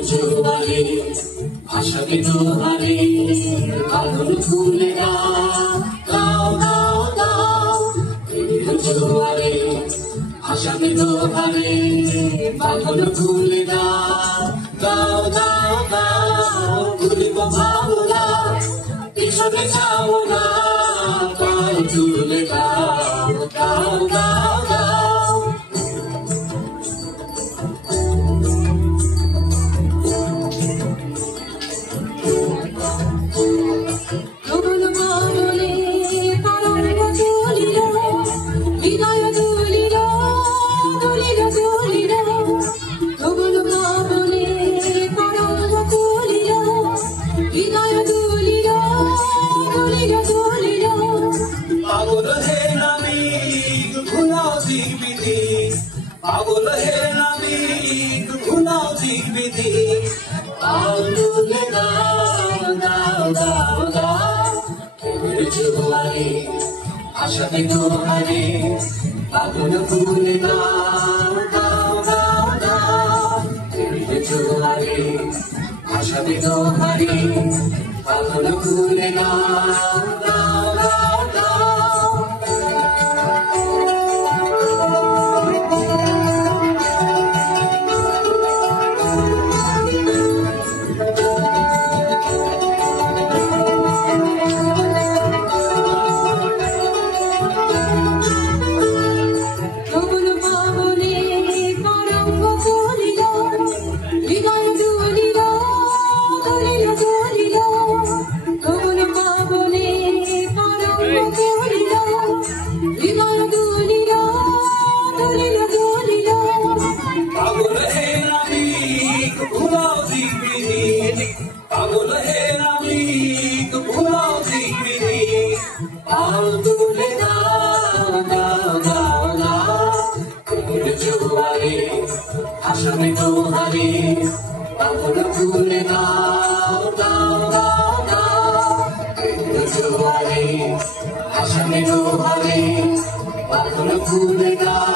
জোয়ারে ভাসাবে দোহারে পাগল ফুলে গাও গাও গাও জোয়ারে ভাসাবে দোহারে পাগল ফুলে গাও গাও গাও ভুলিব ভাবনা পিছনে যাও না পাল তুলে গাও গাও গাও গাও পাগল হে নামি ঘুনাও দিক বিধি আন্দোলে গাও গাও গাও গাও জোয়ারে ভাসাবে দোহারে পাগল ফুলে গাও গাও গাও গাও জোয়ারে ভাসাবে দোহারে পাগল ফুলে গাও গাও গাও গাও পাগল হে নামি ঘুমাও দিক বিধি আন্দোলে গাও গাও গাও গাও জোয়ারে ভাসাবে দোহারে পাগল ফুলে গাও গাও গাও গাও জোয়ারে ভাসাবে দোহারে পাগল ফুলে গাও